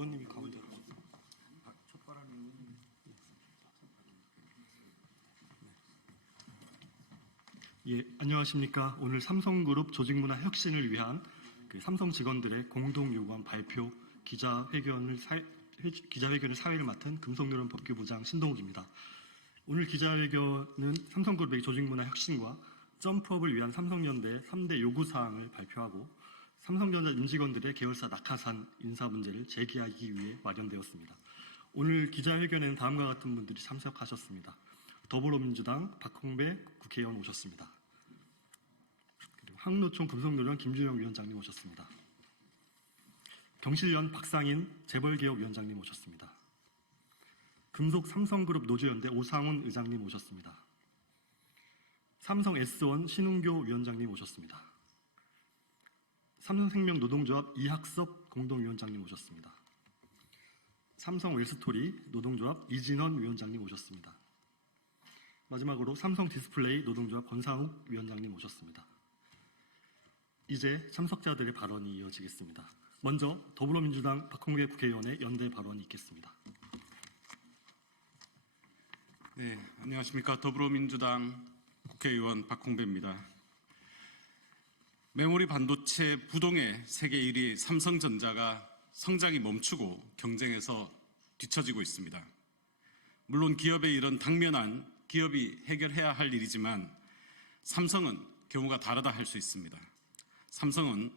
의원님이 가운데로. 예, 안녕하십니까. 오늘 삼성그룹 조직문화 혁신을 위한 삼성 직원들의 공동 요구안 발표 기자회견을 사회를 맡은 금속노련 법규부장 신동욱입니다. 오늘 기자회견은 삼성그룹의 조직문화 혁신과 점프업을 위한 삼성연대의 3대 요구사항을 발표하고 삼성전자 임직원들의 계열사 낙하산 인사 문제를 제기하기 위해 마련되었습니다. 오늘 기자회견에는 다음과 같은 분들이 참석하셨습니다. 더불어민주당 박홍배 국회의원 오셨습니다. 그리고 한국노총 금속노련 김준영 위원장님 오셨습니다. 경실련 박상인 재벌개혁위원장님 오셨습니다. 금속 삼성그룹 노조연대 오상훈 의장님 오셨습니다. 삼성 S1 신웅교 위원장님 오셨습니다. 삼성생명 노동조합 이학섭 공동위원장님 오셨습니다. 삼성 웰스토리 노동조합 이진원 위원장님 오셨습니다. 마지막으로 삼성 디스플레이 노동조합 권상욱 위원장님 오셨습니다. 이제 참석자들의 발언이 이어지겠습니다. 먼저 더불어민주당 박홍배 국회의원의 연대 발언이 있겠습니다. 네, 안녕하십니까. 더불어민주당 국회의원 박홍배입니다. 메모리 반도체 부동의 세계 1위 삼성전자가 성장이 멈추고 경쟁에서 뒤처지고 있습니다. 물론 기업의 이런 당면한 기업이 해결해야 할 일이지만 삼성은 경우가 다르다 할 수 있습니다. 삼성은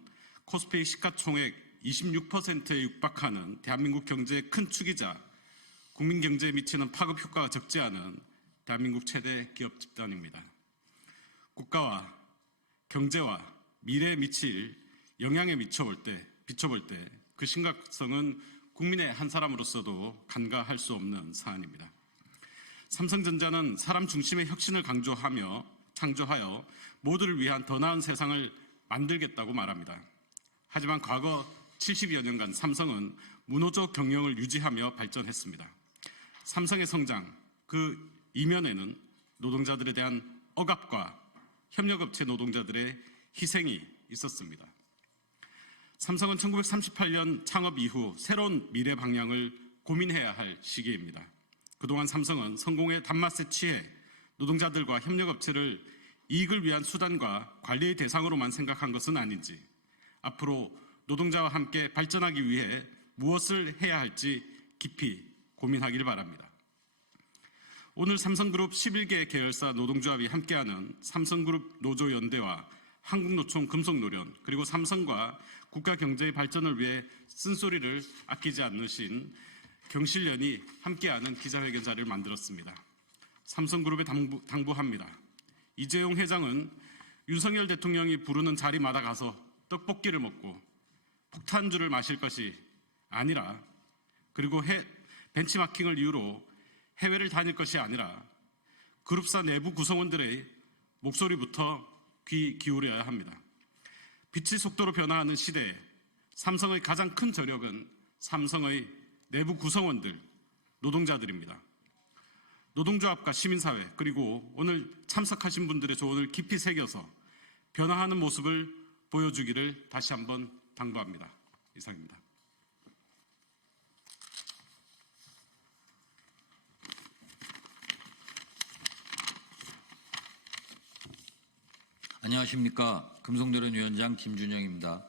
코스피의 시가총액 26%에 육박하는 대한민국 경제의 큰 축이자 국민 경제에 미치는 파급 효과가 적지 않은 대한민국 최대 기업 집단입니다. 국가와 경제와 미래에 미칠 영향에 비춰볼 때 그 심각성은 국민의 한 사람으로서도 간과할 수 없는 사안입니다. 삼성전자는 사람 중심의 혁신을 창조하여 모두를 위한 더 나은 세상을 만들겠다고 말합니다. 하지만 과거 70여 년간 삼성은 무노조 경영을 유지하며 발전했습니다. 삼성의 성장, 그 이면에는 노동자들에 대한 억압과 협력업체 노동자들의 희생이 있었습니다. 삼성은 1938년 창업 이후 새로운 미래 방향을 고민해야 할 시기입니다. 그동안 삼성은 성공의 단맛에 취해 노동자들과 협력업체를 이익을 위한 수단과 관리의 대상으로만 생각한 것은 아닌지, 앞으로 노동자와 함께 발전하기 위해 무엇을 해야 할지 깊이 고민하길 바랍니다. 오늘 삼성그룹 11개 계열사 노동조합이 함께하는 삼성그룹 노조연대와 한국노총 금속노련, 그리고 삼성과 국가 경제의 발전을 위해 쓴소리를 아끼지 않으신 경실련이 함께하는 기자회견 자리를 만들었습니다. 삼성그룹에 당부합니다. 이재용 회장은 윤석열 대통령이 부르는 자리마다 가서 떡볶이를 먹고 폭탄주를 마실 것이 아니라, 그리고 벤치마킹을 이유로 해외를 다닐 것이 아니라 그룹사 내부 구성원들의 목소리부터 귀 기울여야 합니다. 빛의 속도로 변화하는 시대에 삼성의 가장 큰 저력은 삼성의 내부 구성원들, 노동자들입니다. 노동조합과 시민사회, 그리고 오늘 참석하신 분들의 조언을 깊이 새겨서 변화하는 모습을 보여주기를 다시 한번 당부합니다. 이상입니다. 안녕하십니까. 금속노련 위원장 김준영입니다.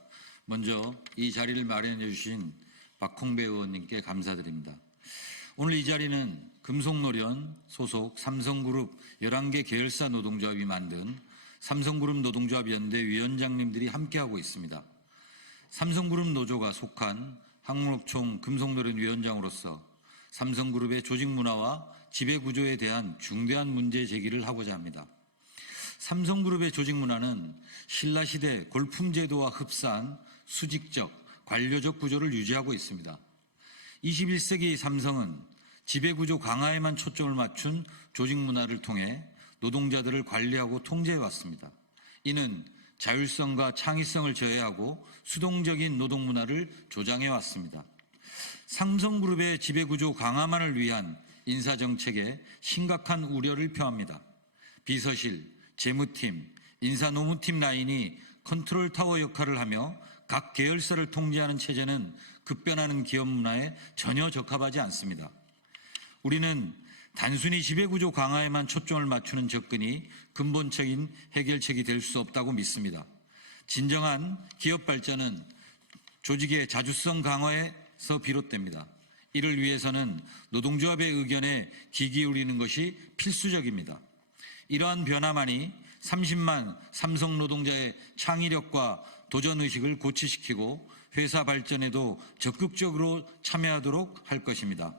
먼저 이 자리를 마련해 주신 박홍배 의원님께 감사드립니다. 오늘 이 자리는 금속노련 소속 삼성그룹 11개 계열사 노동조합이 만든 삼성그룹 노동조합 연대 위원장님들이 함께하고 있습니다. 삼성그룹 노조가 속한 한국노총 금속노련 위원장으로서 삼성그룹의 조직문화와 지배구조에 대한 중대한 문제 제기를 하고자 합니다. 삼성그룹의 조직문화는 신라시대 골품제도와 흡사한 수직적, 관료적 구조를 유지하고 있습니다. 21세기 삼성은 지배구조 강화에만 초점을 맞춘 조직문화를 통해 노동자들을 관리하고 통제해왔습니다. 이는 자율성과 창의성을 저해하고 수동적인 노동문화를 조장해왔습니다. 삼성그룹의 지배구조 강화만을 위한 인사정책에 심각한 우려를 표합니다. 비서실, 재무팀, 인사노무팀 라인이 컨트롤타워 역할을 하며 각 계열사를 통제하는 체제는 급변하는 기업 문화에 전혀 적합하지 않습니다. 우리는 단순히 지배구조 강화에만 초점을 맞추는 접근이 근본적인 해결책이 될 수 없다고 믿습니다. 진정한 기업 발전은 조직의 자주성 강화에서 비롯됩니다. 이를 위해서는 노동조합의 의견에 귀 기울이는 것이 필수적입니다. 이러한 변화만이 30만 삼성 노동자의 창의력과 도전의식을 고취시키고 회사 발전에도 적극적으로 참여하도록 할 것입니다.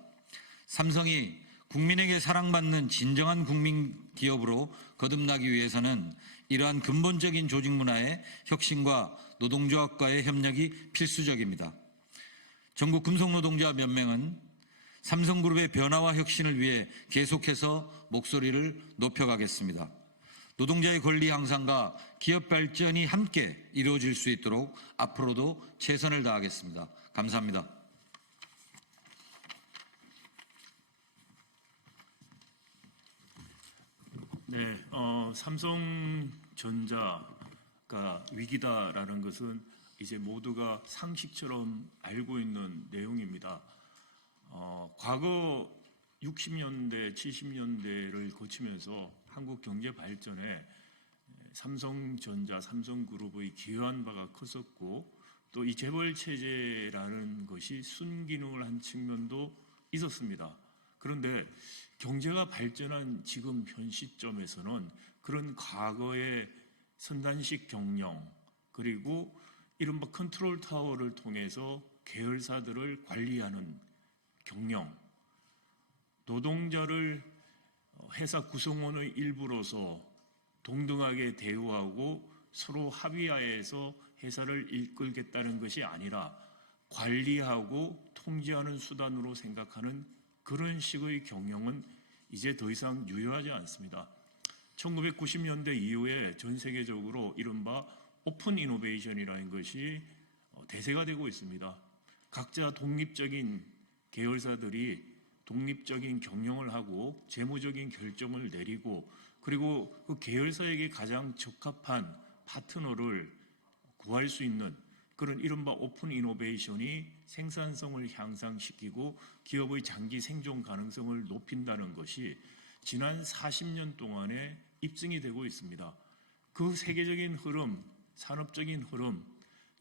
삼성이 국민에게 사랑받는 진정한 국민 기업으로 거듭나기 위해서는 이러한 근본적인 조직 문화의 혁신과 노동조합과의 협력이 필수적입니다. 전국 금속노동자연맹은 삼성그룹의 변화와 혁신을 위해 계속해서 목소리를 높여가겠습니다. 노동자의 권리 향상과 기업 발전이 함께 이루어질 수 있도록 앞으로도 최선을 다하겠습니다. 감사합니다. 네, 삼성전자가 위기다라는 것은 이제 모두가 상식처럼 알고 있는 내용입니다. 과거 60년대, 70년대를 거치면서 한국 경제 발전에 삼성전자, 삼성그룹의 기여한 바가 컸었고 또 이 재벌 체제라는 것이 순기능을 한 측면도 있었습니다. 그런데 경제가 발전한 지금 현 시점에서는 그런 과거의 선단식 경영 그리고 이른바 컨트롤 타워를 통해서 계열사들을 관리하는 경영, 노동자를 회사 구성원의 일부로서 동등하게 대우하고 서로 합의하에서 회사를 이끌겠다는 것이 아니라 관리하고 통제하는 수단으로 생각하는 그런 식의 경영은 이제 더 이상 유효하지 않습니다. 1990년대 이후에 전 세계적으로 이른바 오픈 이노베이션이라는 것이 대세가 되고 있습니다. 각자 독립적인 계열사들이 독립적인 경영을 하고 재무적인 결정을 내리고 그리고 그 계열사에게 가장 적합한 파트너를 구할 수 있는 그런 이른바 오픈 이노베이션이 생산성을 향상시키고 기업의 장기 생존 가능성을 높인다는 것이 지난 40년 동안에 입증이 되고 있습니다. 그 세계적인 흐름, 산업적인 흐름,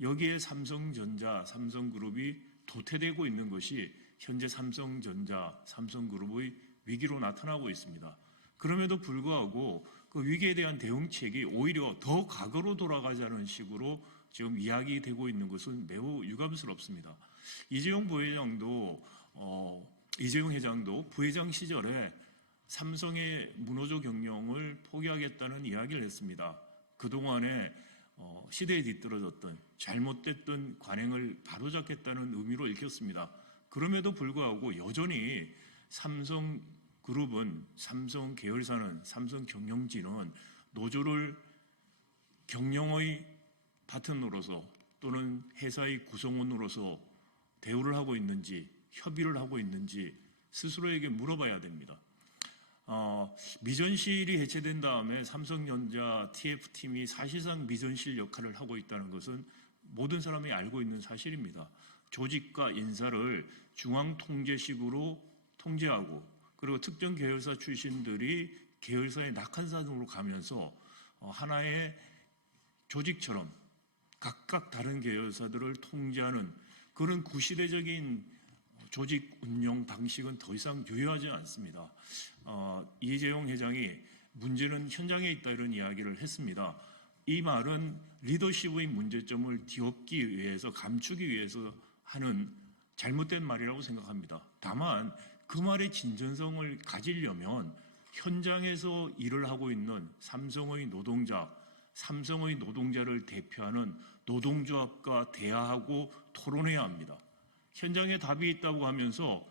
여기에 삼성전자, 삼성그룹이 도태되고 있는 것이 현재 삼성전자, 삼성그룹의 위기로 나타나고 있습니다. 그럼에도 불구하고 그 위기에 대한 대응책이 오히려 더 과거로 돌아가자는 식으로 지금 이야기되고 있는 것은 매우 유감스럽습니다. 이재용 회장도 부회장 시절에 삼성의 문호조 경영을 포기하겠다는 이야기를 했습니다. 그동안에 시대에 뒤떨어졌던 잘못됐던 관행을 바로잡겠다는 의미로 읽혔습니다. 그럼에도 불구하고 여전히 삼성그룹은, 삼성 계열사는, 삼성 경영진은 노조를 경영의 파트너로서 또는 회사의 구성원으로서 대우를 하고 있는지 협의를 하고 있는지 스스로에게 물어봐야 됩니다. 미전실이 해체된 다음에 삼성전자 TF팀이 사실상 미전실 역할을 하고 있다는 것은 모든 사람이 알고 있는 사실입니다. 조직과 인사를 중앙 통제식으로 통제하고 그리고 특정 계열사 출신들이 계열사의 낙한산으로 가면서 하나의 조직처럼 각각 다른 계열사들을 통제하는 그런 구시대적인 조직 운영 방식은 더 이상 유효하지 않습니다. 이재용 회장이 문제는 현장에 있다 이런 이야기를 했습니다. 이 말은 리더십의 문제점을 뒤엎기 위해서 감추기 위해서 하는 잘못된 말이라고 생각합니다. 다만 그 말의 진전성을 가지려면 현장에서 일을 하고 있는 삼성의 노동자를 대표하는 노동조합과 대화하고 토론해야 합니다. 현장에 답이 있다고 하면서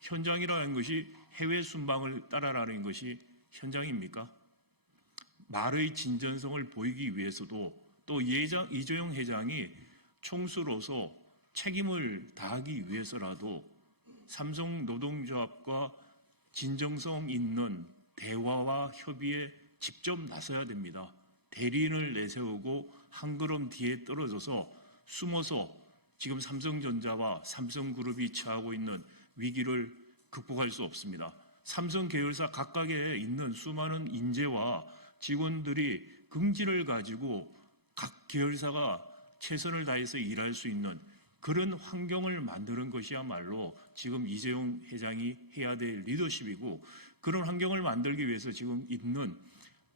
현장이라는 것이 해외 순방을 따라라는 것이 현장입니까? 말의 진전성을 보이기 위해서도 또 이재용 회장이 총수로서 책임을 다하기 위해서라도 삼성 노동조합과 진정성 있는 대화와 협의에 직접 나서야 됩니다. 대리인을 내세우고 한 걸음 뒤에 떨어져서 숨어서 지금 삼성전자와 삼성그룹이 처하고 있는 위기를 극복할 수 없습니다. 삼성 계열사 각각에 있는 수많은 인재와 직원들이 긍지를 가지고 각 계열사가 최선을 다해서 일할 수 있는 그런 환경을 만드는 것이야말로 지금 이재용 회장이 해야 될 리더십이고, 그런 환경을 만들기 위해서 지금 있는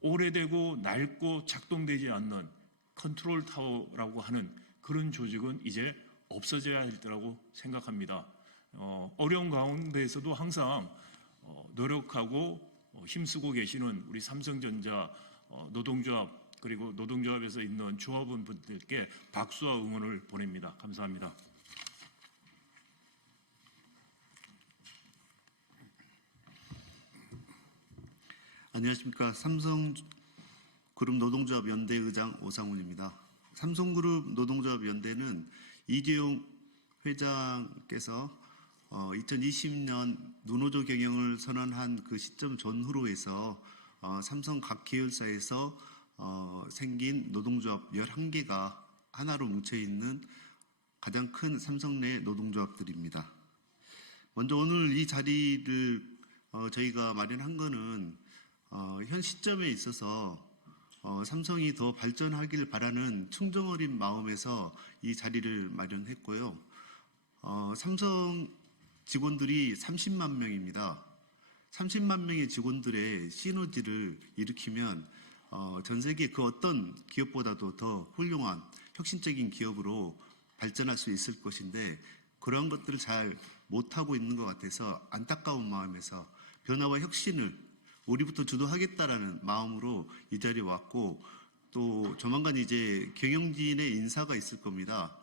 오래되고 낡고 작동되지 않는 컨트롤 타워라고 하는 그런 조직은 이제 없어져야 할 때라고 생각합니다. 어려운 가운데에서도 항상 노력하고 힘쓰고 계시는 우리 삼성전자 노동조합, 그리고 노동조합에서 있는 조합원분들께 박수와 응원을 보냅니다. 감사합니다. 안녕하십니까. 삼성그룹 노동조합 연대 의장 오상훈입니다. 삼성그룹 노동조합 연대는 이재용 회장께서 2020년 노노조 경영을 선언한 그 시점 전후로 해서 삼성 각 계열사에서 생긴 노동조합 11개가 하나로 뭉쳐있는 가장 큰 삼성 내 노동조합들입니다. 먼저 오늘 이 자리를 저희가 마련한 거는 현 시점에 있어서 삼성이 더 발전하길 바라는 충정어린 마음에서 이 자리를 마련했고요. 삼성 직원들이 30만 명입니다. 30만 명의 직원들의 시너지를 일으키면 전 세계 그 어떤 기업보다도 더 훌륭한 혁신적인 기업으로 발전할 수 있을 것인데, 그러한 것들을 잘 못하고 있는 것 같아서 안타까운 마음에서 변화와 혁신을 우리부터 주도하겠다라는 마음으로 이 자리에 왔고, 또 조만간 이제 경영진의 인사가 있을 겁니다.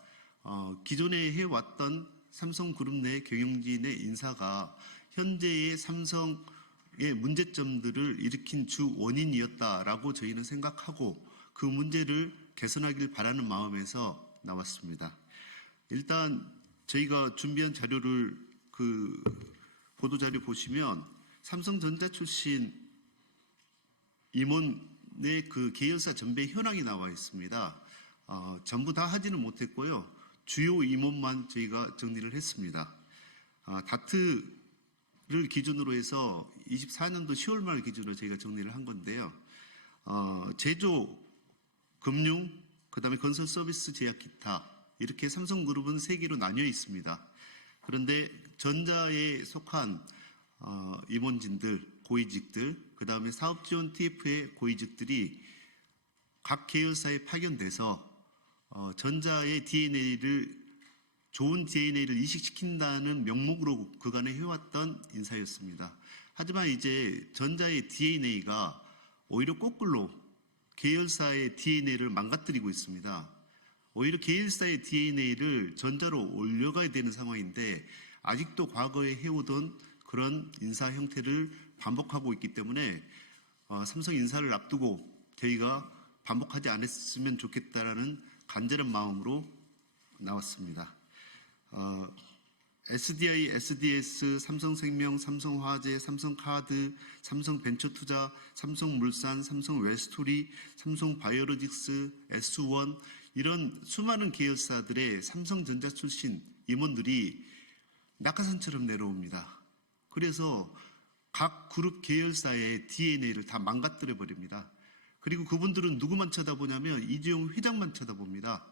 기존에 해왔던 삼성그룹 내 경영진의 인사가 현재의 삼성의 문제점들을 일으킨 주 원인이었다라고 저희는 생각하고 그 문제를 개선하길 바라는 마음에서 나왔습니다. 일단 저희가 준비한 자료를 그 보도자료 보시면 삼성전자 출신 임원의 그 계열사 전배 현황이 나와 있습니다. 전부 다 하지는 못했고요. 주요 임원만 저희가 정리를 했습니다. 다트를 기준으로 해서 24년도 10월 말 기준으로 저희가 정리를 한 건데요. 제조, 금융, 그다음에 건설 서비스, 제약, 기타 이렇게 삼성그룹은 3개로 나뉘어 있습니다. 그런데 전자에 속한 임원진들, 고위직들, 그다음에 사업지원 TF의 고위직들이 각 계열사에 파견돼서 전자의 DNA를 좋은 DNA를 이식시킨다는 명목으로 그간에 해왔던 인사였습니다. 하지만 이제 전자의 DNA가 오히려 거꾸로 계열사의 DNA를 망가뜨리고 있습니다. 오히려 계열사의 DNA를 전자로 올려가야 되는 상황인데 아직도 과거에 해오던 그런 인사 형태를 반복하고 있기 때문에 삼성 인사를 앞두고 저희가 반복하지 않았으면 좋겠다라는 간절한 마음으로 나왔습니다. SDI, SDS, 삼성생명, 삼성화재, 삼성카드, 삼성벤처투자, 삼성물산, 삼성웨스토리, 삼성바이오로직스, S1 이런 수많은 계열사들의 삼성전자 출신 임원들이 낙하산처럼 내려옵니다. 그래서 각 그룹 계열사의 DNA를 다 망가뜨려 버립니다. 그리고 그분들은 누구만 쳐다보냐면 이재용 회장만 쳐다봅니다.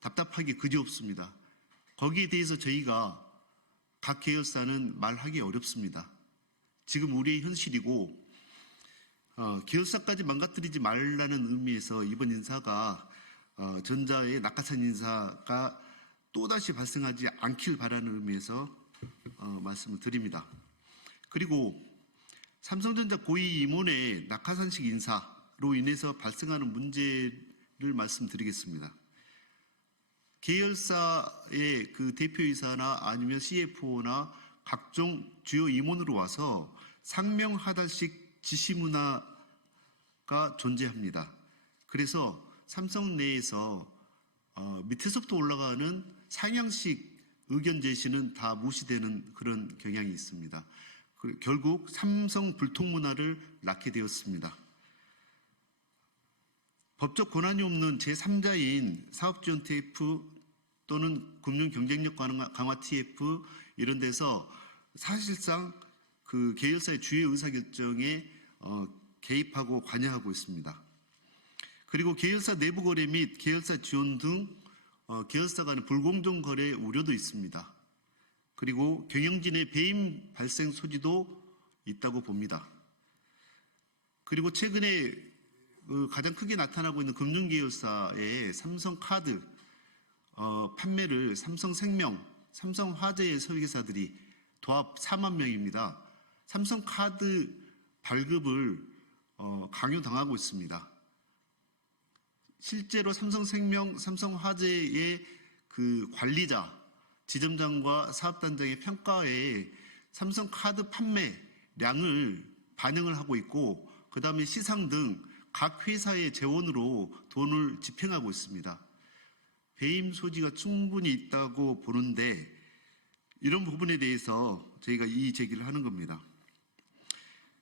답답하기 그지없습니다. 거기에 대해서 저희가 각 계열사는 말하기 어렵습니다. 지금 우리의 현실이고 계열사까지 망가뜨리지 말라는 의미에서 이번 인사가 전자의 낙하산 인사가 또다시 발생하지 않길 바라는 의미에서 말씀을 드립니다. 그리고 삼성전자 고위 임원의 낙하산식 인사로 인해서 발생하는 문제를 말씀드리겠습니다. 계열사의 그 대표이사나 아니면 CFO나 각종 주요 임원으로 와서 상명하달식 지시 문화가 존재합니다. 그래서 삼성 내에서 밑에서부터 올라가는 상향식 의견 제시는 다 무시되는 그런 경향이 있습니다. 결국 삼성 불통 문화를 낳게 되었습니다. 법적 권한이 없는 제3자인 사업지원 TF 또는 금융경쟁력 강화 TF 이런 데서 사실상 그 계열사의 주요 의사결정에 개입하고 관여하고 있습니다. 그리고 계열사 내부 거래 및 계열사 지원 등 계열사 간의 불공정 거래 우려도 있습니다. 그리고 경영진의 배임 발생 소지도 있다고 봅니다. 그리고 최근에 가장 크게 나타나고 있는 금융계열사의 삼성카드 판매를 삼성생명, 삼성화재의 설계사들이 도합 4만 명입니다. 삼성카드 발급을 강요당하고 있습니다. 실제로 삼성생명, 삼성화재의 그 관리자, 지점장과 사업단장의 평가에 삼성카드 판매량을 반영을 하고 있고 그 다음에 시상 등 각 회사의 재원으로 돈을 집행하고 있습니다. 배임 소지가 충분히 있다고 보는데 이런 부분에 대해서 저희가 이의 제기를 하는 겁니다.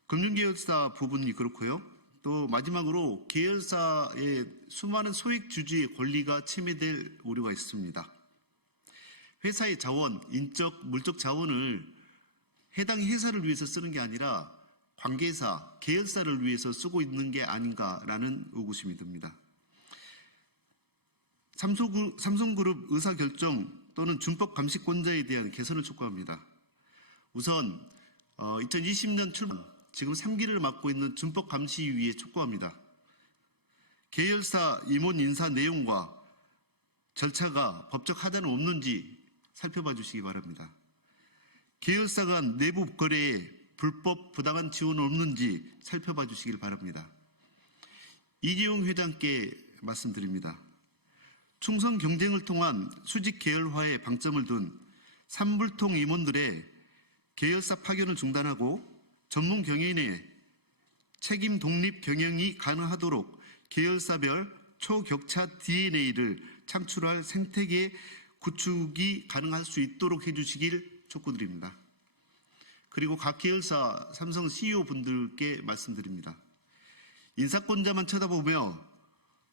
금융계열사 부분이 그렇고요. 또 마지막으로 계열사의 수많은 소액 주주의 권리가 침해될 우려가 있습니다. 회사의 자원, 인적, 물적 자원을 해당 회사를 위해서 쓰는 게 아니라 관계사, 계열사를 위해서 쓰고 있는 게 아닌가라는 의구심이 듭니다. 삼성그룹 의사결정 또는 준법 감시권자에 대한 개선을 촉구합니다. 우선 2020년 출범, 지금 3기를 맡고 있는 준법감시위에 촉구합니다. 계열사 임원 인사 내용과 절차가 법적 하자는 없는지 살펴봐 주시기 바랍니다. 계열사 간 내부 거래에 불법 부당한 지원은 없는지 살펴봐 주시길 바랍니다. 이기용 회장께 말씀드립니다. 충성 경쟁을 통한 수직 계열화에 방점을 둔 삼불통 임원들의 계열사 파견을 중단하고 전문 경영인의 책임 독립 경영이 가능하도록 계열사별 초격차 DNA를 창출할 생태계 구축이 가능할 수 있도록 해주시길 촉구드립니다. 그리고 각 계열사 삼성 CEO 분들께 말씀드립니다. 인사권자만 쳐다보며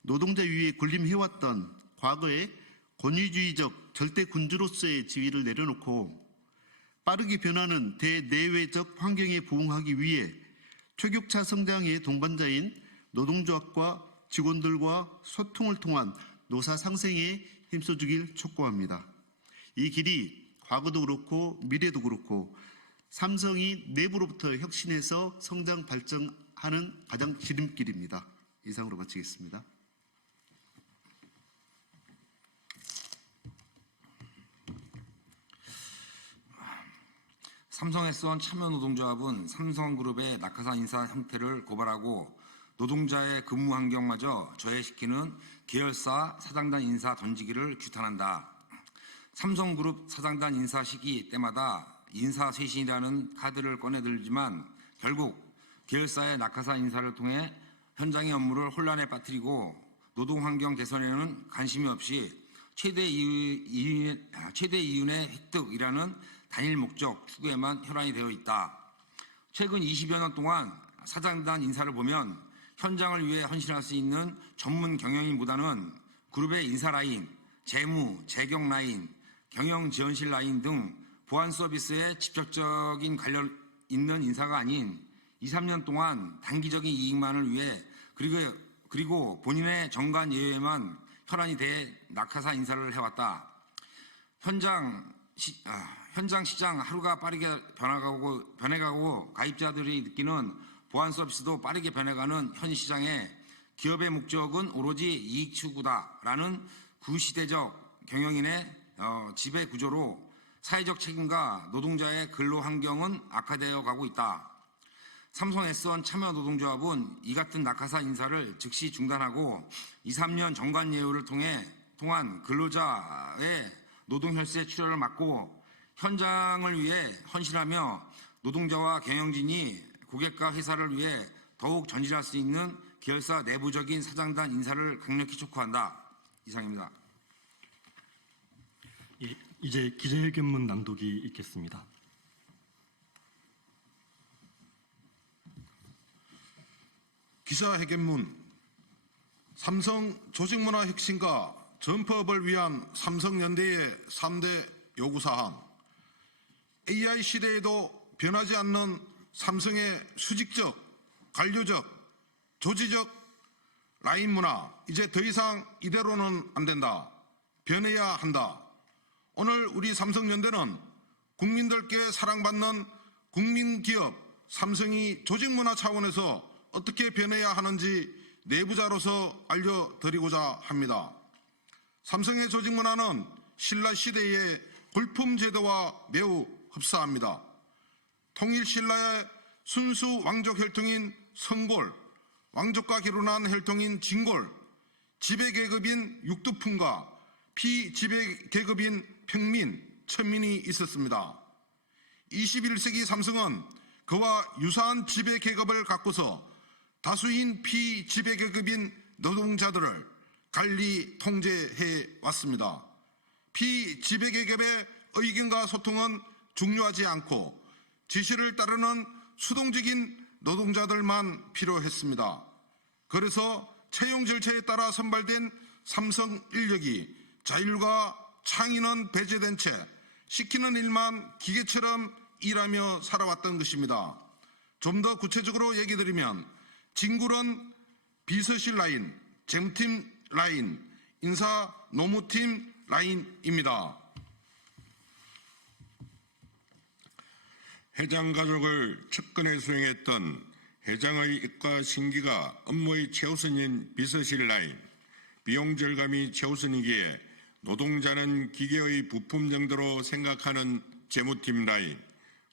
노동자 위에 군림해왔던 과거의 권위주의적 절대 군주로서의 지위를 내려놓고 빠르게 변하는 대내외적 환경에 부응하기 위해 초격차 성장의 동반자인 노동조합과 직원들과 소통을 통한 노사 상생에 힘써주길 촉구합니다. 이 길이 과거도 그렇고 미래도 그렇고 삼성이 내부로부터 혁신해서 성장 발전하는 가장 지름길입니다. 이상으로 마치겠습니다. 삼성 S1 참여노동조합은 삼성그룹의 낙하산 인사 형태를 고발하고 노동자의 근무 환경마저 저해시키는 계열사 사장단 인사 던지기를 규탄한다. 삼성그룹 사장단 인사 시기 때마다 인사 쇄신이라는 카드를 꺼내들지만 결국 계열사의 낙하산 인사를 통해 현장의 업무를 혼란에 빠뜨리고 노동환경 개선에는 관심이 없이 최대 이윤의 획득이라는 단일 목적 추구에만 혈안이 되어 있다. 최근 20여 년 동안 사장단 인사를 보면 현장을 위해 헌신할 수 있는 전문 경영인보다는 그룹의 인사 라인, 재무, 재경 라인, 경영 지원실 라인 등 보안 서비스에 직접적인 관련 있는 인사가 아닌 2, 3년 동안 단기적인 이익만을 위해 그리고 본인의 정관 예외에만 혈안이 돼 낙하산 인사를 해왔다. 현장 시장 하루가 빠르게 변해가고 가입자들이 느끼는 보안 서비스도 빠르게 변해가는 현 시장에 기업의 목적은 오로지 이익 추구다라는 구시대적 경영인의 지배 구조로 사회적 책임과 노동자의 근로 환경은 악화되어 가고 있다. 삼성 S1 참여노동조합은 이 같은 낙하산 인사를 즉시 중단하고 2, 3년 정관 예우를 통한 근로자의 노동 혈세 출혈을 막고 현장을 위해 헌신하며 노동자와 경영진이 고객과 회사를 위해 더욱 전진할 수 있는 계열사 내부적인 사장단 인사를 강력히 촉구한다. 이상입니다. 예, 이제 기자회견문 낭독이 있겠습니다. 기자회견문 삼성 조직문화 혁신과 전파업을 위한 삼성연대의 3대 요구사항, AI 시대에도 변하지 않는 삼성의 수직적, 관료적, 조직적 라인 문화, 이제 더 이상 이대로는 안 된다. 변해야 한다. 오늘 우리 삼성연대는 국민들께 사랑받는 국민기업 삼성이 조직문화 차원에서 어떻게 변해야 하는지 내부자로서 알려드리고자 합니다. 삼성의 조직문화는 신라시대의 골품제도와 매우 흡사합니다. 통일신라의 순수 왕족 혈통인 성골, 왕족과 결혼한 혈통인 진골, 지배계급인 육두품과 피지배계급인 평민, 천민이 있었습니다. 21세기 삼성은 그와 유사한 지배계급을 갖고서 다수인 피지배계급인 노동자들을 관리, 통제해 왔습니다. 피지배계급의 의견과 소통은 중요하지 않고 지시를 따르는 수동적인 노동자들만 필요했습니다. 그래서 채용 절차에 따라 선발된 삼성 인력이 자율과 창의는 배제된 채 시키는 일만 기계처럼 일하며 살아왔던 것입니다. 좀 더 구체적으로 얘기 드리면 진굴은 비서실 라인, 재무팀 라인, 인사 노무팀 라인입니다. 회장 가족을 측근에 수행했던 회장의 이과 신기가 업무의 최우선인 비서실 라인, 비용 절감이 최우선이기에 노동자는 기계의 부품 정도로 생각하는 재무팀 라인,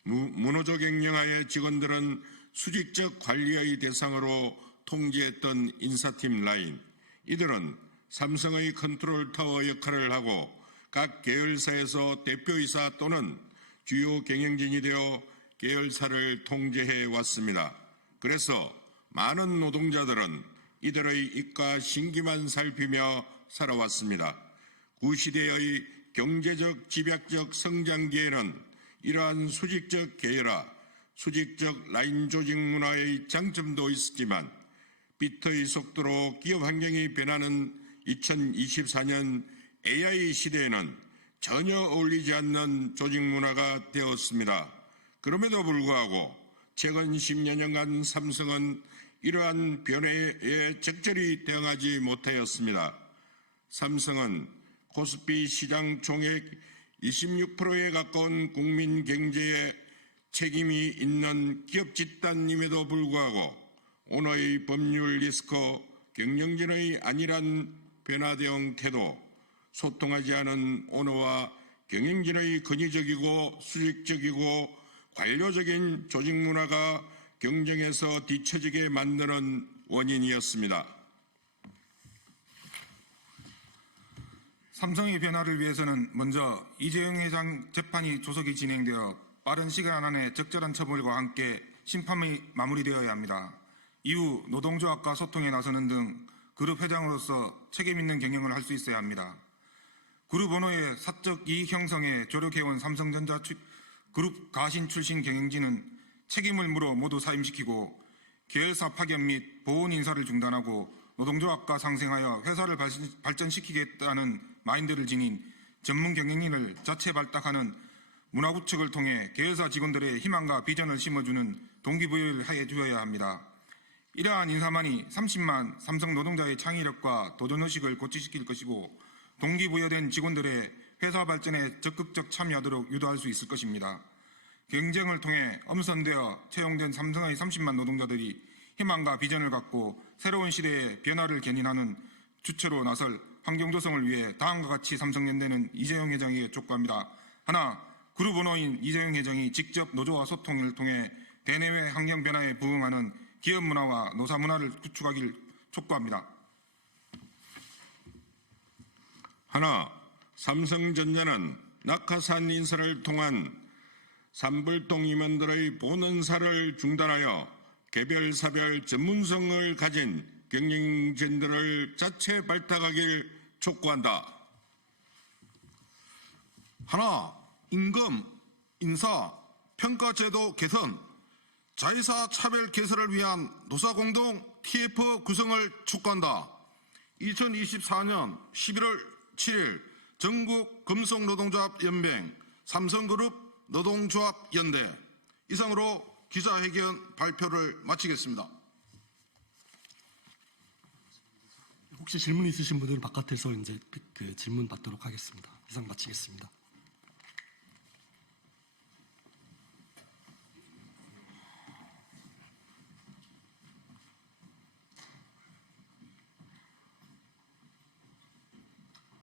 문호조 경영하에 직원들은 수직적 관리의 대상으로 통제했던 인사팀 라인, 이들은 삼성의 컨트롤 타워 역할을 하고 각 계열사에서 대표이사 또는 주요 경영진이 되어 계열사를 통제해 왔습니다. 그래서 많은 노동자들은 이들의 이과 신기만 살피며 살아왔습니다. 구시대의 경제적 집약적 성장기에는 이러한 수직적 계열화, 수직적 라인 조직 문화의 장점도 있었지만 비트의 속도로 기업 환경이 변하는 2024년 AI 시대에는 전혀 어울리지 않는 조직 문화가 되었습니다. 그럼에도 불구하고 최근 10여 년간 삼성은 이러한 변화에 적절히 대응하지 못하였습니다. 삼성은 코스피 시장 총액 26%에 가까운 국민 경제에 책임이 있는 기업 집단임에도 불구하고 오너의 법률 리스크, 경영진의 안일한 변화 대응 태도, 소통하지 않은 오너와 경영진의 권위적이고 수직적이고 관료적인 조직 문화가 경쟁에서 뒤처지게 만드는 원인이었습니다. 삼성의 변화를 위해서는 먼저 이재용 회장 재판이 조속히 진행되어 빠른 시간 안에 적절한 처벌과 함께 심판이 마무리되어야 합니다. 이후 노동조합과 소통에 나서는 등 그룹 회장으로서 책임 있는 경영을 할 수 있어야 합니다. 그룹 오너의 사적 이익 형성에 조력해온 삼성전자 그룹 가신 출신 경영진은 책임을 물어 모두 사임시키고 계열사 파견 및 보훈 인사를 중단하고 노동조합과 상생하여 회사를 발전시키겠다는 마인드를 지닌 전문 경영인을 자체 발탁하는 문화구축을 통해 계열사 직원들의 희망과 비전을 심어주는 동기부여를 해주어야 합니다. 이러한 인사만이 30만 삼성 노동자의 창의력과 도전의식을 고취시킬 것이고 동기부여된 직원들의 회사 발전에 적극적 참여하도록 유도할 수 있을 것입니다. 경쟁을 통해 엄선되어 채용된 삼성의 30만 노동자들이 희망과 비전을 갖고 새로운 시대의 변화를 견인하는 주체로 나설 환경조성을 위해 다음과 같이 삼성연대는 이재용 회장에게 촉구합니다. 하나, 그룹 오너인 이재용 회장이 직접 노조와 소통을 통해 대내외 환경 변화에 부응하는 기업 문화와 노사 문화를 구축하기를 촉구합니다. 하나, 삼성전자는 낙하산 인사를 통한 산불동 임원들의 본원사를 중단하여 개별사별 전문성을 가진 경영진들을 자체 발탁하길 촉구한다. 하나, 임금, 인사, 평가제도 개선, 자회사 차별 개선을 위한 노사공동 TF 구성을 촉구한다. 2024년 11월 7일 전국 금속노동조합연맹 삼성그룹 노동조합연대 이상으로 기자회견 발표를 마치겠습니다. 혹시 질문 있으신 분들은 바깥에서 이제 그 질문 받도록 하겠습니다. 이상 마치겠습니다.